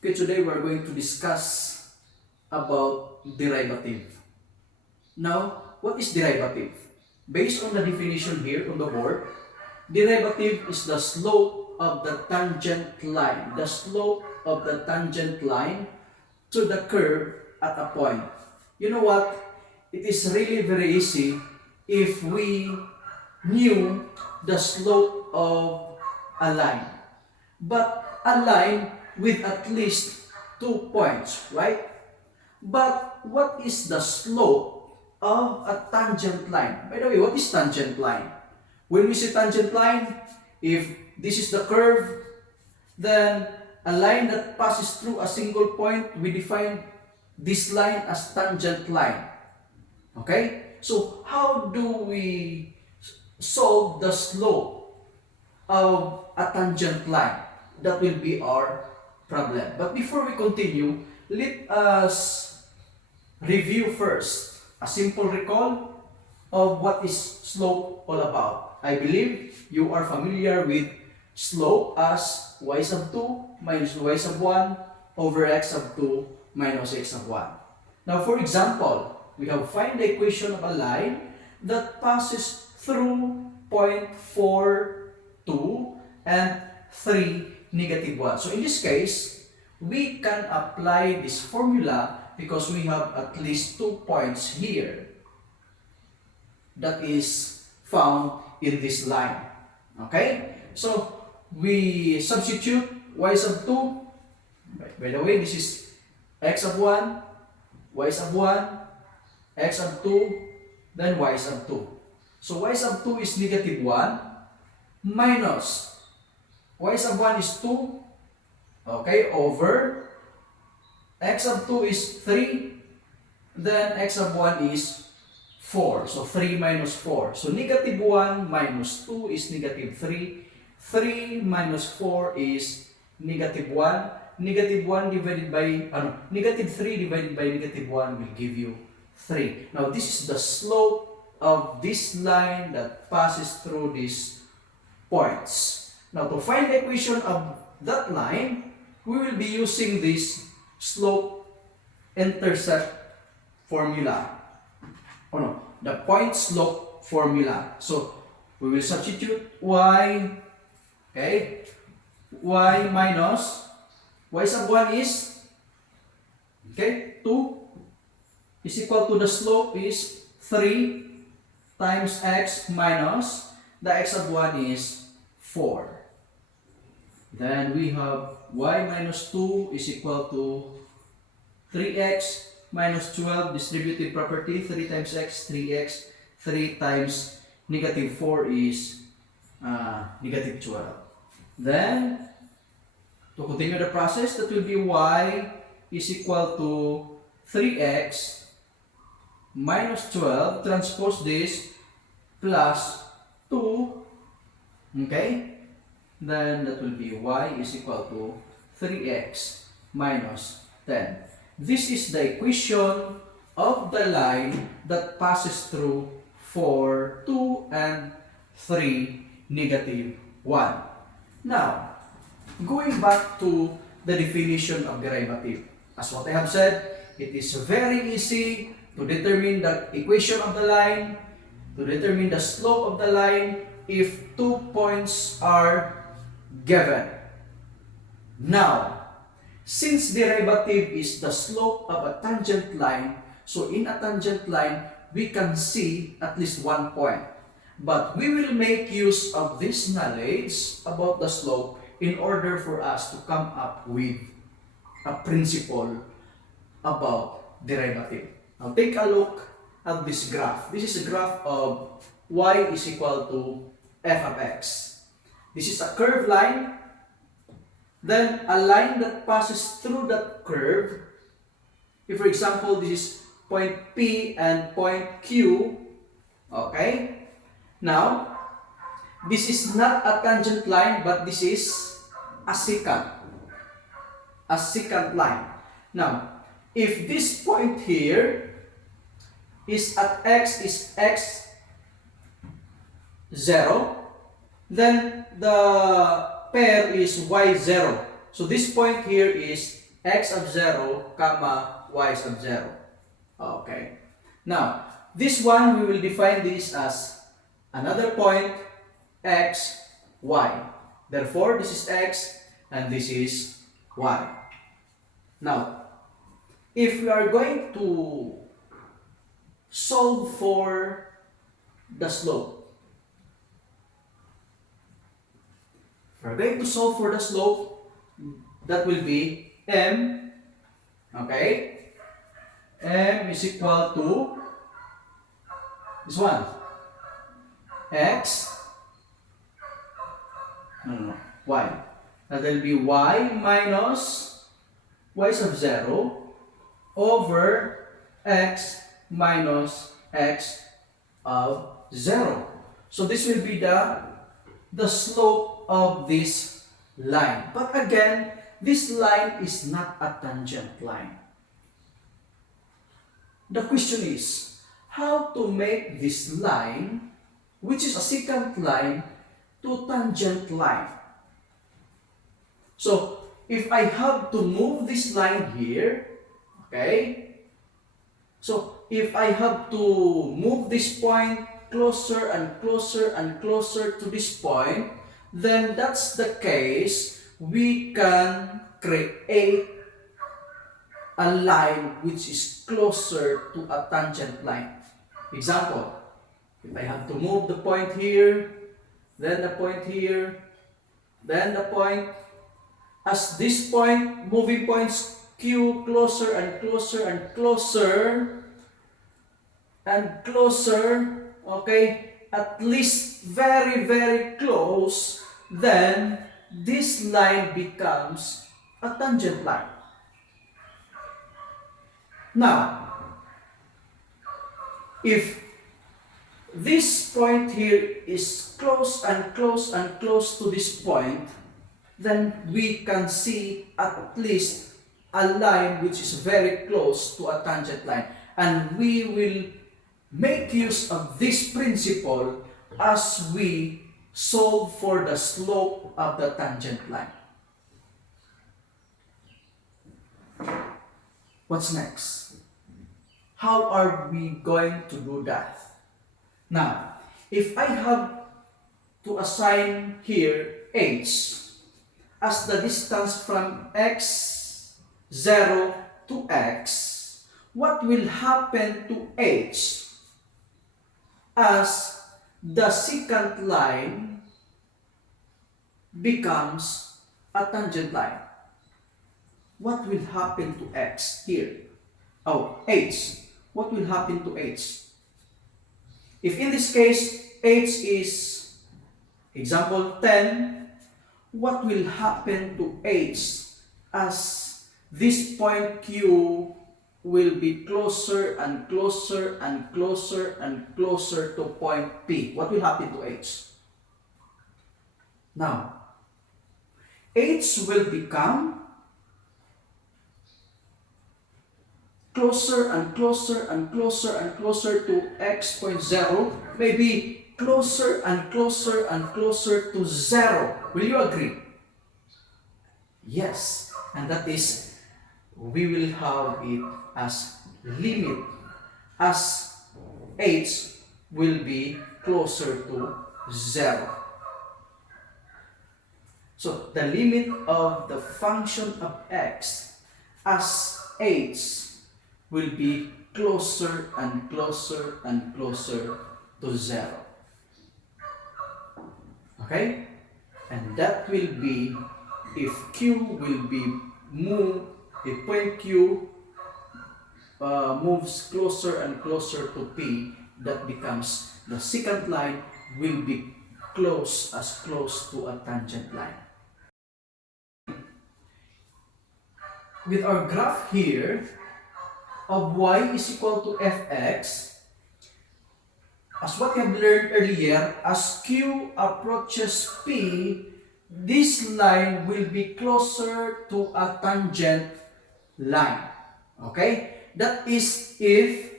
Okay, today we're going to discuss about derivative. Now, what is derivative? Based on the definition here on the board, derivative is the slope of the tangent line. The slope of the tangent line to the curve at a point. You know what? It is really very easy if we knew the slope of a line. But a line with at least 2 points, right? But what is the slope of a tangent line? By the way, what is tangent line? When we say tangent line, if this is the curve, then a line that passes through a single point, we define this line as tangent line. Okay? So how do we solve the slope of a tangent line? That will be our problem. But before we continue, let us review first a simple recall of what is slope all about. I believe you are familiar with slope as y sub 2 minus y sub 1 over x sub 2 minus x sub 1. Now for example, we have find the equation of a line that passes through point 4, 2 and 3, negative 1. So in this case, we can apply this formula because we have at least 2 points here that is found in this line. Okay? So we substitute y sub 2. By the way, this is x sub 1, y sub 1, x sub 2, then y sub 2. So y sub 2 is negative 1 minus y sub 1 is 2, okay, over x sub 2 is 3, then x sub 1 is 4. So 3 minus 4. So negative 1 minus 2 is negative 3. 3 minus 4 is negative 1. Negative 1 divided by, negative 3 divided by negative 1 will give you 3. Now this is the slope of this line that passes through these points. Now to find the equation of that line, we will be using this slope intercept formula. The point slope formula. So we will substitute y, okay, y minus y sub 1 is, okay, 2 is equal to the slope is 3 times x minus the x sub 1 is 4. Then we have y minus 2 is equal to 3x minus 12, distributive property, 3 times x, 3x, 3 times negative 4 is negative 12. Then, to continue the process, that will be y is equal to 3x minus 12, transpose this, plus 2, okay? Then that will be y is equal to 3x minus 10. This is the equation of the line that passes through 4, 2, and 3, negative 1. Now, going back to the definition of derivative. As what I have said, it is very easy to determine the equation of the line, to determine the slope of the line if 2 points are given. Now, since derivative is the slope of a tangent line, so in a tangent line, we can see at least 1 point. But we will make use of this knowledge about the slope in order for us to come up with a principle about derivative. Now take a look at this graph. This is a graph of y is equal to f of x. This is a curved line, then a line that passes through that curve. If for example this is point P and point Q, okay? Now, this is not a tangent line, but this is a secant line. Now, if this point here is at x is x 0, then the pair is y0. So this point here is x of 0, comma, y of 0. Okay. Now, this one, we will define this as another point, x, y. Therefore, this is x and this is y. Now, if we are going to solve for the slope, that will be m, okay? M is equal to this one, x, y. That will be y minus y of 0 over x minus x of 0. So this will be the slope of this line. But again, this line is not a tangent line. The question is, how to make this line, which is a secant line, to tangent line? So, if I have to move this line here, okay? So, if I have to move this point closer and closer and closer to this point, then that's the case, we can create a line which is closer to a tangent line. Example, if I have to move the point here, then the point here, then the point, as this point, moving points Q closer and closer and closer and closer, okay, at least very, very close, then this line becomes a tangent line. Now, if this point here is close and close and close to this point, then we can see at least a line which is very close to a tangent line. And we will make use of this principle as we solve for the slope of the tangent line. What's next? How are we going to do that? Now, if I have to assign here h as the distance from x0 to x, what will happen to h as the secant line becomes a tangent line? What will happen to x here? Oh, h. What will happen to h? If in this case, h is, example 10, what will happen to h as this point Q will be closer and closer and closer and closer to point P? What will happen to h? Now, h will become closer and closer and closer and closer to x point 0, maybe closer and closer and closer to 0. Will you agree? Yes, and that is, we will have it as limit, as h will be closer to 0. So, the limit of the function of x as h will be closer and closer and closer to 0. Okay? And that will be if Q will be moved, if point Q moves closer and closer to P, that becomes the secant line will be close to a tangent line. With our graph here of y is equal to fx, as what we have learned earlier, as Q approaches P, this line will be closer to a tangent line. Okay? That is if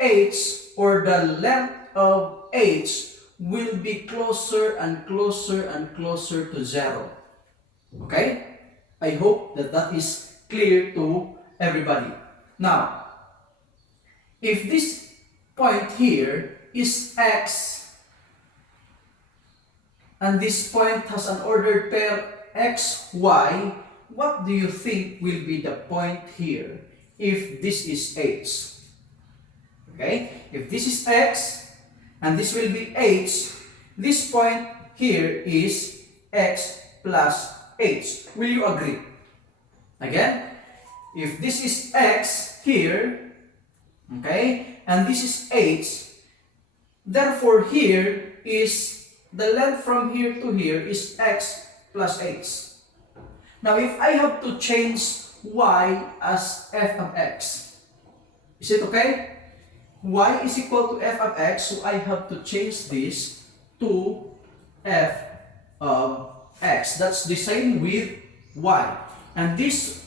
h, or the length of h, will be closer and closer and closer to 0. Okay? I hope that that is clear to everybody. Now, if this point here is x, and this point has an ordered pair x, y, what do you think will be the point here if this is h? Okay, if this is x and this will be h, this point here is x plus h. Will you agree? Again, if this is x here, okay, and this is h, therefore here is the length from here to here is x plus h. Now, if I have to change y as f of x, is it okay? Y is equal to f of x, so I have to change this to f of x. That's the same with y. And this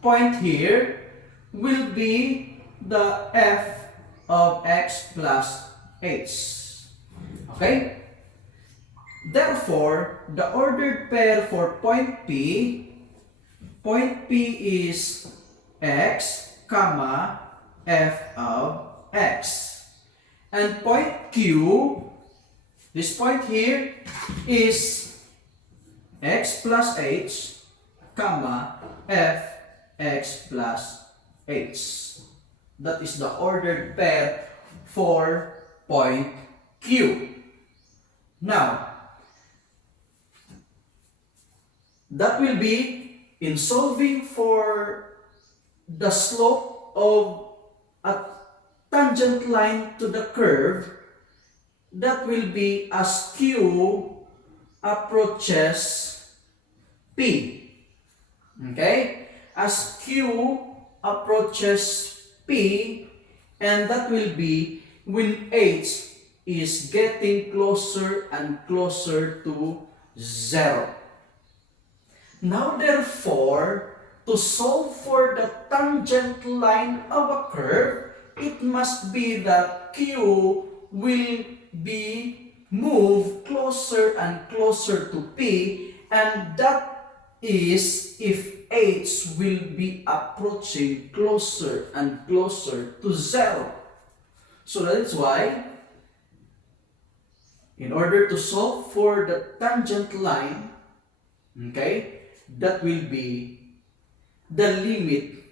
point here will be the f of x plus h. Okay? Therefore, the ordered pair for point P is x, comma, f of x. And point Q, this point here is x plus h, comma, f x plus h. That is the ordered pair for point Q. Now, that will be in solving for the slope of a tangent line to the curve, that will be as Q approaches P. Okay? As Q approaches P, and that will be when H is getting closer and closer to 0. Now, therefore, to solve for the tangent line of a curve, it must be that Q will be moved closer and closer to P, and that is if H will be approaching closer and closer to 0. So that's why, in order to solve for the tangent line, okay, that will be the limit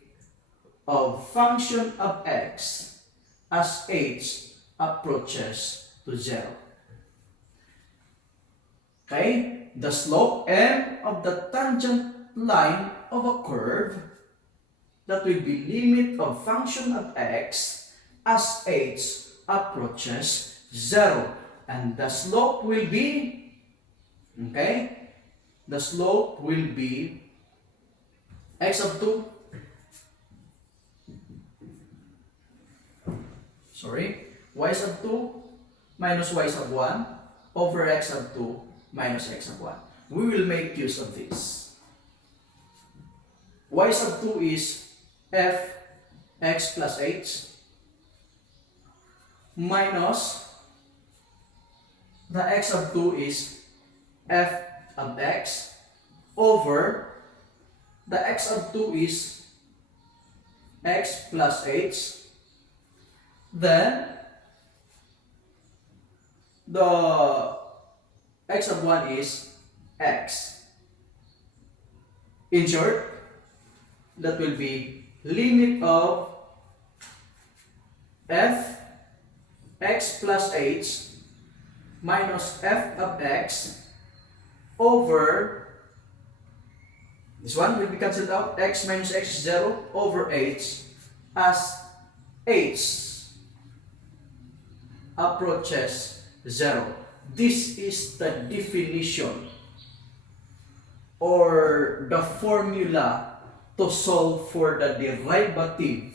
of function of x as h approaches to 0. Okay? The slope m of the tangent line of a curve, that will be limit of function of x as h approaches 0. And the slope will be, okay, the slope will be x sub 2, y sub 2 minus y sub 1 over x sub 2 minus x sub 1. We will make use of this. Y sub 2 is f x plus h minus the x sub 2 is f of x over the x sub 2 is x plus h, then the x sub 1 is x. In short, that will be limit of f x plus h minus f of x over, this one will be cancelled out, x minus x is 0 over h as h approaches 0. This is the definition or the formula to solve for the derivative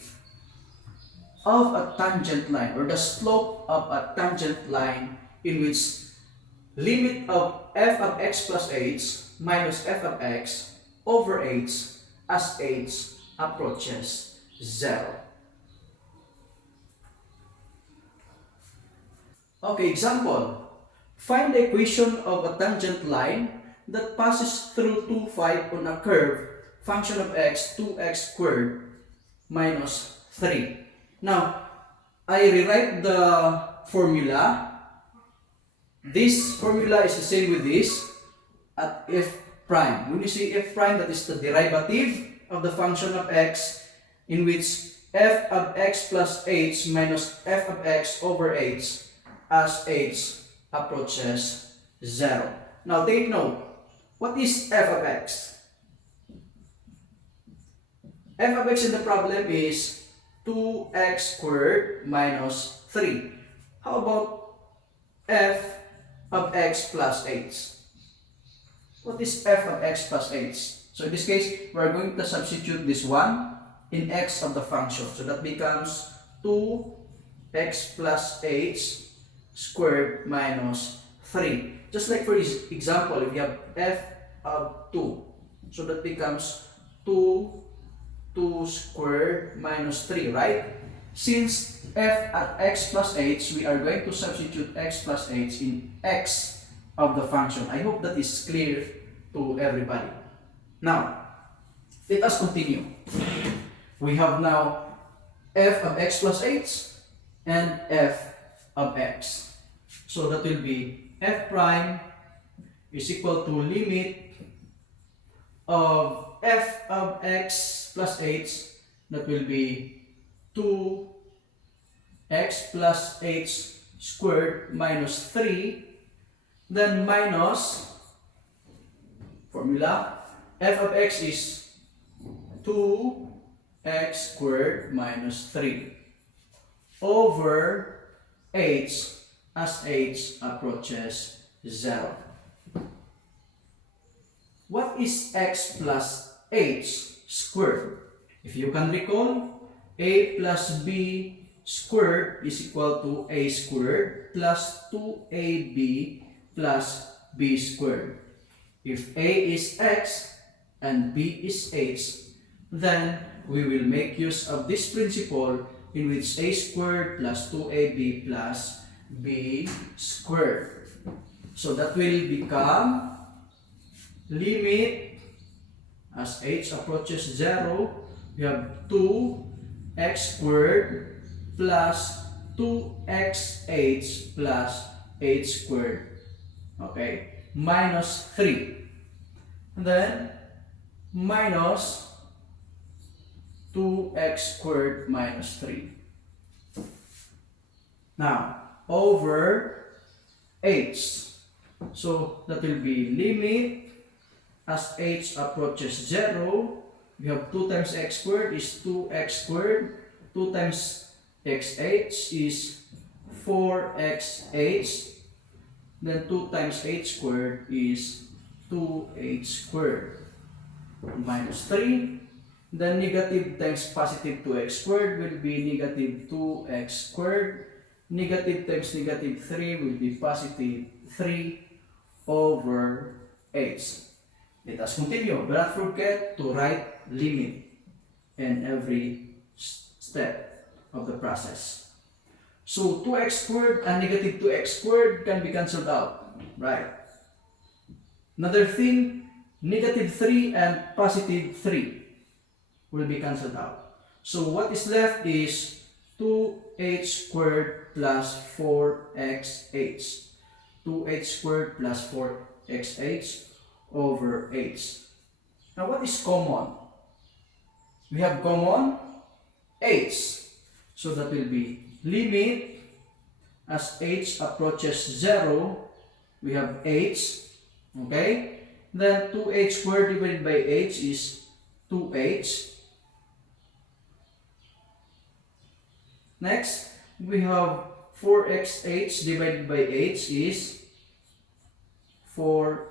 of a tangent line or the slope of a tangent line, in which limit of f of x plus h minus f of x over h as h approaches 0. Okay, example. Find the equation of a tangent line that passes through 2, 5 on a curve function of x 2x squared minus 3. Now, I rewrite the formula. This formula is the same with this at f prime. When you see f prime, that is the derivative of the function of x, in which f of x plus h minus f of x over h as h approaches 0. Now take note, what is f of x? F of x in the problem is 2x squared minus 3. How about f of x plus h? What is f of x plus h? So in this case, we are going to substitute this one in x of the function. So that becomes 2x plus h squared minus 3. Just like for this example, if you have f of 2, so that becomes 2 squared minus 3, right? Since f at x plus h, we are going to substitute x plus h in x of the function. I hope that is clear to everybody. Now, let us continue. We have now f of x plus h and f of x. So that will be f prime is equal to limit of f of x plus h, that will be 2x plus h squared minus 3, then minus formula, f of x is 2x squared minus 3 over h as h approaches 0. What is x plus h squared? If you can recall, a plus b squared is equal to a squared plus 2ab plus b squared. If a is x and b is h, then we will make use of this principle in which a squared plus 2ab plus b squared. So that will become limit as h approaches 0, we have 2x squared plus 2xh plus h squared, okay, minus 3, and then minus 2x squared minus 3. Now, over h. So that will be limit as h approaches 0. We have 2 times x squared is 2x squared. 2 times xh is 4xh. Then 2 times h squared is 2h squared. Minus 3. Then negative times positive 2x squared will be negative 2x squared. Negative times negative 3 will be positive 3 over h. Let us continue. Do not forget to write limit in every step of the process. So 2x squared and negative 2x squared can be cancelled out, right? Another thing, negative 3 and positive 3 will be cancelled out. So what is left is 2h squared plus 4xh. 2h squared plus 4xh over h. Now what is common? We have common h. So that will be limit as h approaches 0. We have h. Okay? Then 2h squared divided by h is 2h. Next, we have 4xh divided by h is 4x,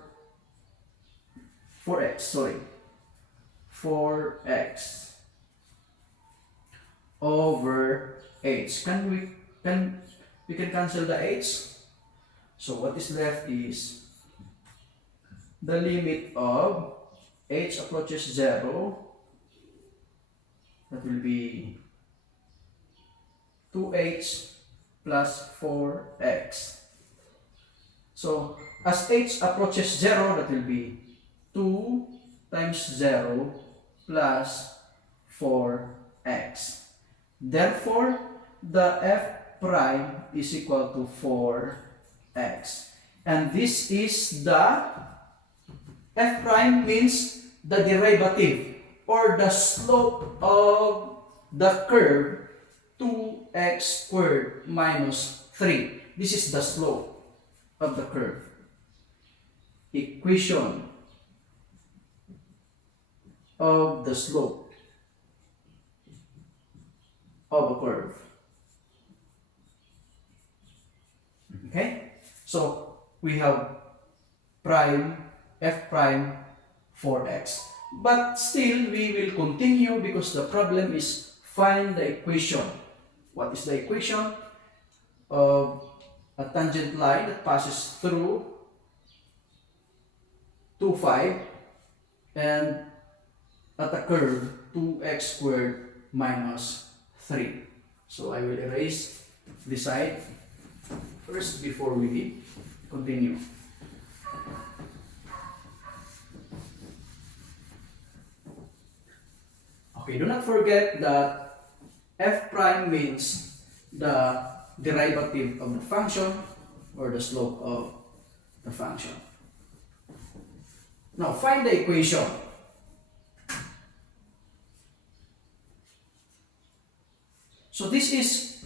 4x over h. We can cancel the h. So what is left is the limit of h approaches 0. That will be 2h plus 4x. So as h approaches 0, that will be 2 times 0 plus 4x. Therefore, the f prime is equal to 4x. And this is the f prime means the derivative or the slope of the curve 2x squared minus 3. This is the slope of the curve. Equation of the slope of a curve. Okay? So, we have f prime 4x. But still, we will continue because the problem is find the equation. What is the equation of a tangent line that passes through 2, 5 and at a curve 2x squared minus 3. So I will erase this side first before we continue. Okay, do not forget that f prime means the derivative of the function or the slope of the function. Now, find the equation. So this is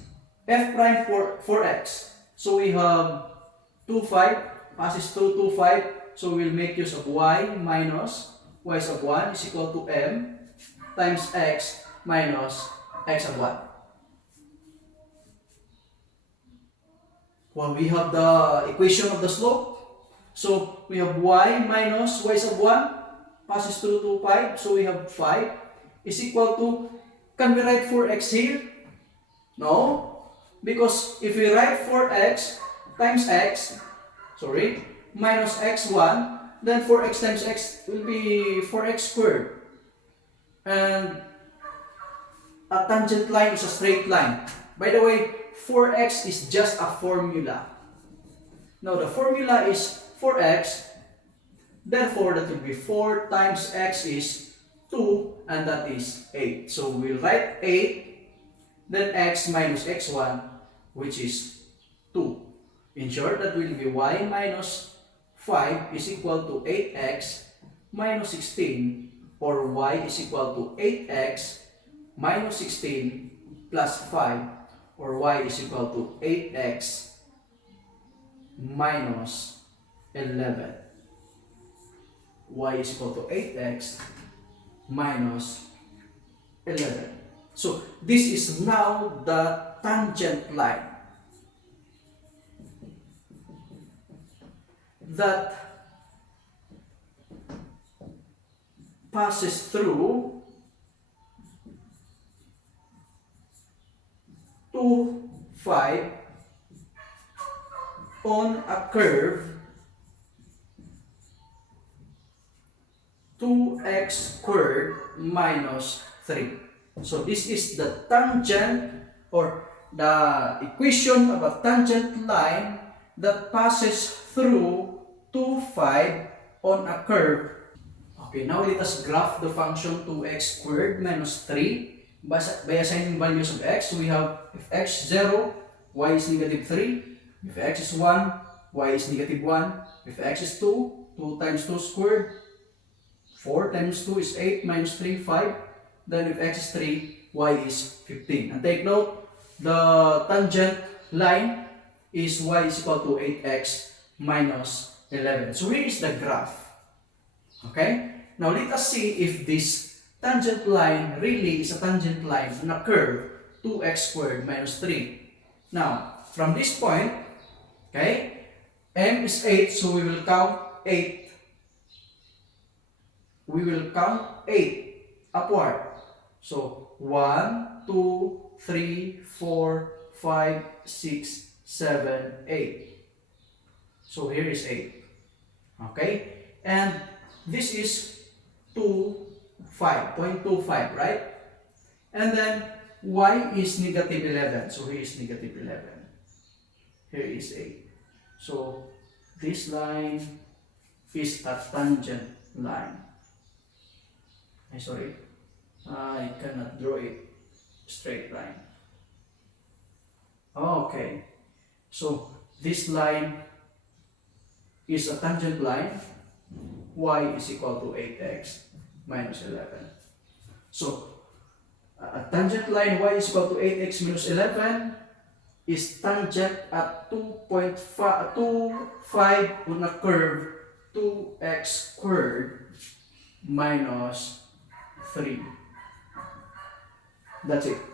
f prime for x. So we have 2, 5 passes through 2, 5. So we'll make use of y minus y sub 1 is equal to m times x minus x sub 1. Well, we have the equation of the slope. So we have y minus y sub 1 passes through 2, 5. So we have 5 is equal to, can we write 4x here? No, because if we write 4x times x, minus x1, then 4x times x will be 4x squared. And a tangent line is a straight line. By the way, 4x is just a formula. Now the formula is 4x, therefore that will be 4 times x is 2 and that is 8. So we'll write 8, then x minus x1 which is 2. In short, that will be y minus 5 is equal to 8x minus 16, or y is equal to 8x minus 16 plus 5, or y is equal to 8x minus 11. Y is equal to 8x minus 11. So this is now the tangent line that passes through 2, 5 on a curve 2x squared minus 3. So this is the tangent or the equation of a tangent line that passes through 2, 5 on a curve. Okay, now let us graph the function 2x squared minus 3 by assigning values of x. So we have if x is 0, y is negative 3. If x is 1, y is negative 1. If x is 2, 2 times 2 squared, 4 times 2 is 8 minus 3, 5. Then if x is 3, y is 15. And take note, the tangent line is y is equal to 8x minus 11. So here is the graph. Okay? Now let us see if this tangent line really is a tangent line on a curve 2x squared minus 3. Now, from this point, okay, m is 8, so we will count 8. We will count 8 upward. So 1, 2, 3, 4, 5, 6, 7, 8. So here is 8. Okay? And this is 5.25, right? And then y is negative 11. So here is negative 11. Here is 8. So this line is a tangent line. Sorry. I cannot draw it straight line. Okay, so this line is a tangent line. Y is equal to 8x minus 11. So a tangent line y is equal to 8x minus 11 is tangent at 2.25 on a curve 2x squared minus 3. That's it.